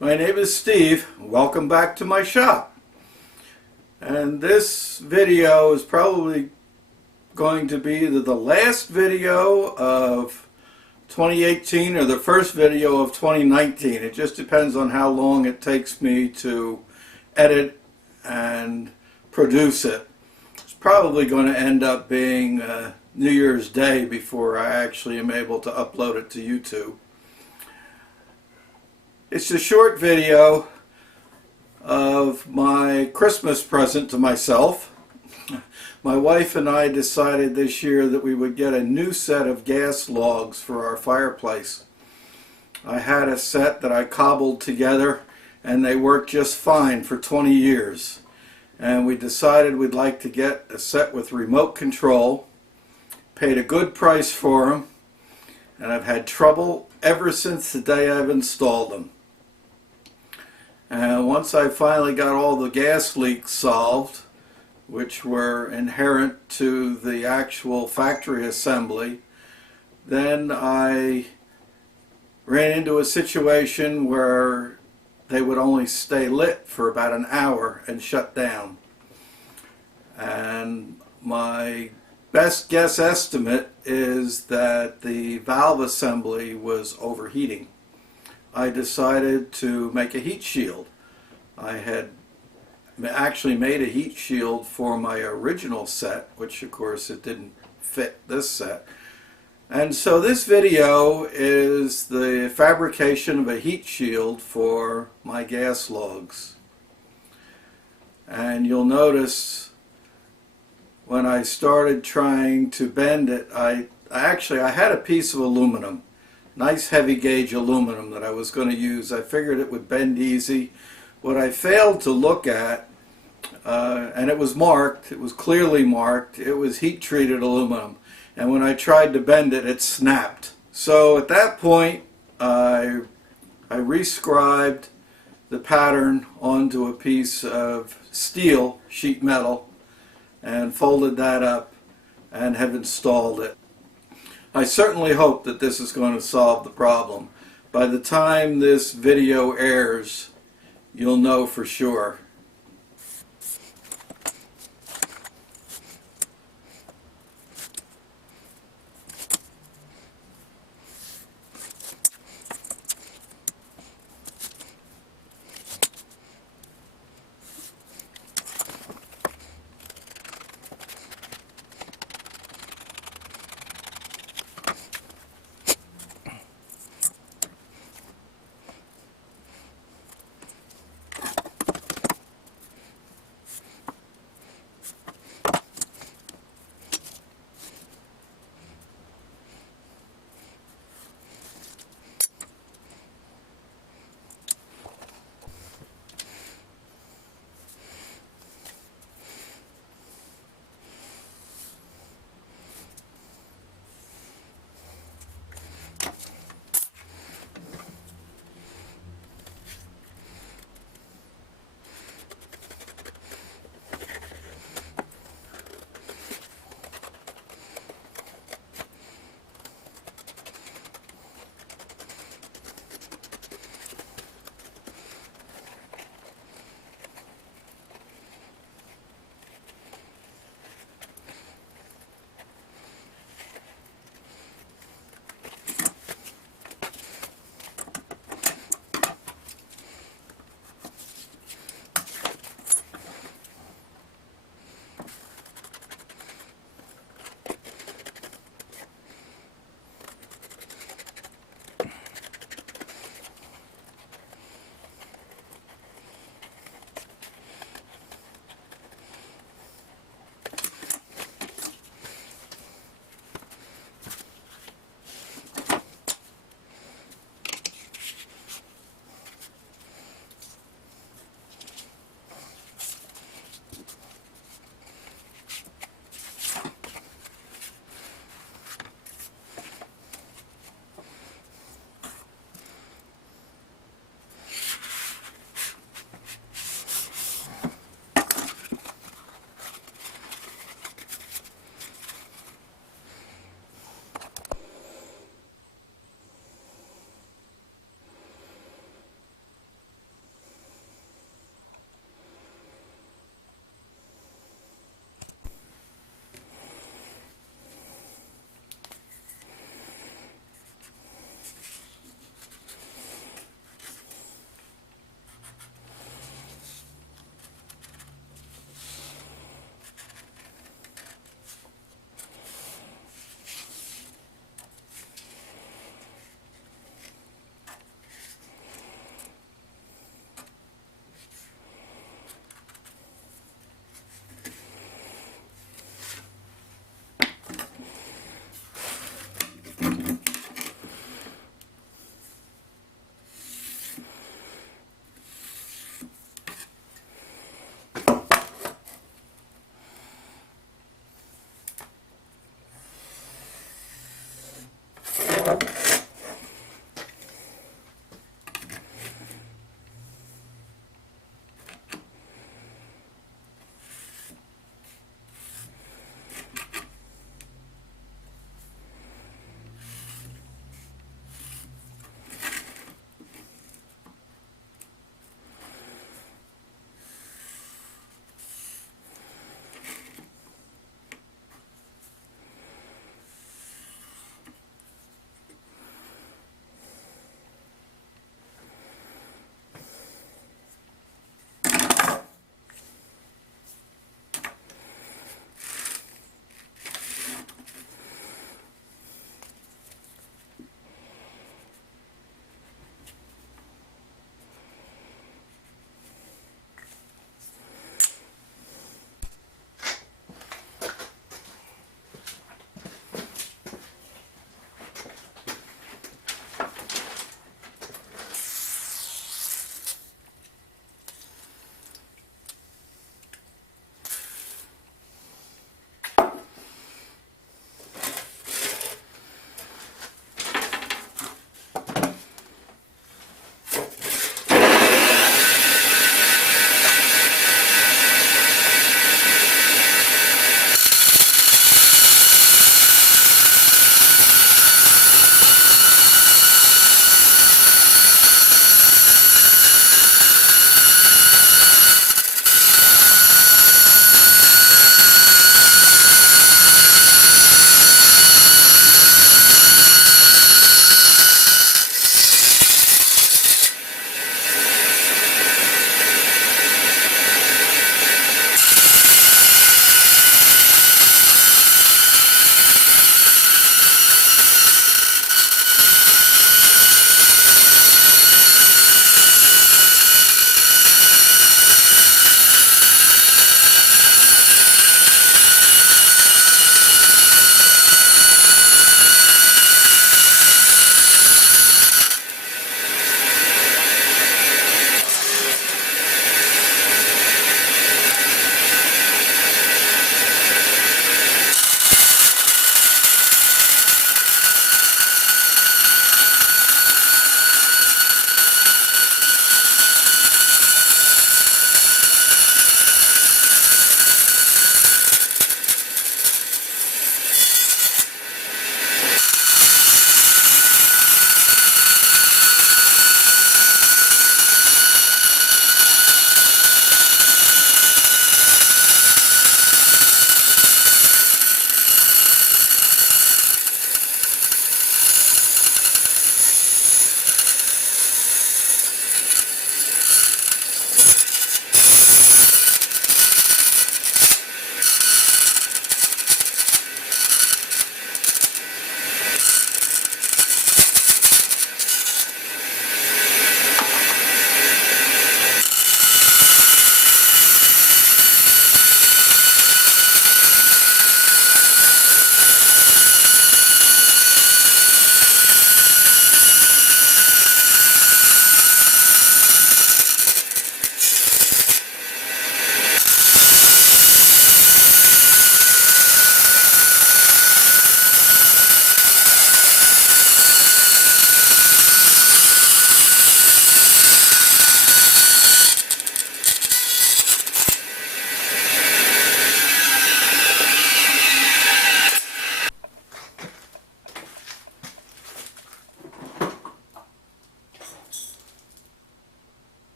My name is Steve. Welcome back to my shop. And this video is probably going to be the last video of 2018 or the first video of 2019. It just depends on how long it takes me to edit and produce it. It's probably going to end up being New Year's Day before I actually am able to upload it to YouTube. It's a short video of my Christmas present to myself. My wife and I decided this year that we would get a new set of gas logs for our fireplace. I had a set that I cobbled together and they worked just fine for 20 years. And we decided we'd like to get a set with remote control. Paid a good price for them, and I've had trouble ever since the day I've installed them. And once I finally got all the gas leaks solved, which were inherent to the actual factory assembly, then I ran into a situation where they would only stay lit for about an hour and shut down. And my best guess estimate is that the valve assembly was overheating. I decided to make a heat shield. I had actually made a heat shield for my original set, which of course it didn't fit this set. And so this video is the fabrication of a heat shield for my gas logs. And you'll notice when I started trying to bend it, I had a piece of aluminum. Nice heavy gauge aluminum that I was going to use. I figured it would bend easy. What I failed to look at, and it was marked, it was clearly marked, it was heat treated aluminum. And when I tried to bend it, it snapped. So at that point, I rescribed the pattern onto a piece of steel, sheet metal, and folded that up and have installed it. I certainly hope that this is going to solve the problem. By the time this video airs, you'll know for sure.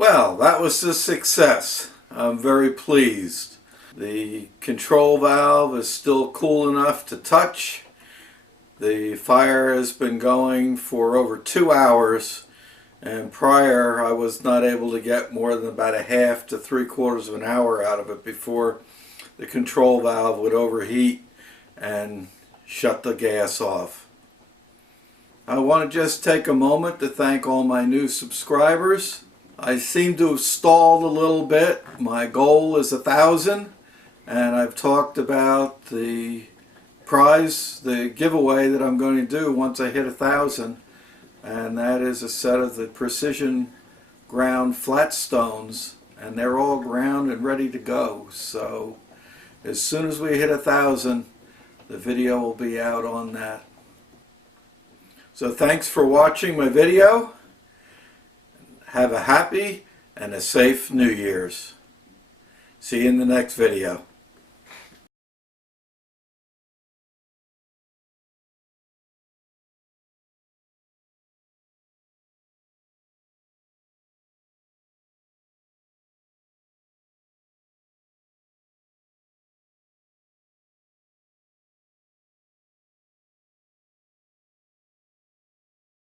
Well, that was a success. I'm very pleased. The control valve is still cool enough to touch. The fire has been going for over 2 hours, and prior I was not able to get more than about a half to 3/4 of an hour out of it before the control valve would overheat and shut the gas off. I want to just take a moment to thank all my new subscribers. I seem to have stalled a little bit. My goal is 1,000, and I've talked about the prize, the giveaway that I'm going to do once I hit 1,000, and that is a set of the precision ground flat stones, and they're all ground and ready to go. So as soon as we hit 1,000, the video will be out on that. So thanks for watching my video. Have a happy and a safe New Year's. See you in the next video.